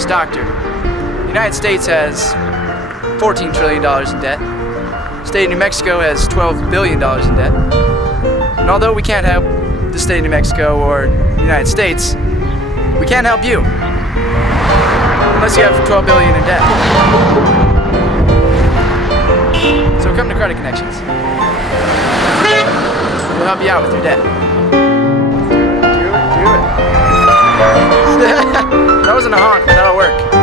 U.S. doctor. The United States has $14 trillion in debt. The state of New Mexico has $12 billion in debt. And although we can't help the state of New Mexico or the United States, we can help you. Unless you have $12 billion in debt. So come to Credit Connections. We'll help you out with your debt. Do it. That wasn't a honk, but that'll work.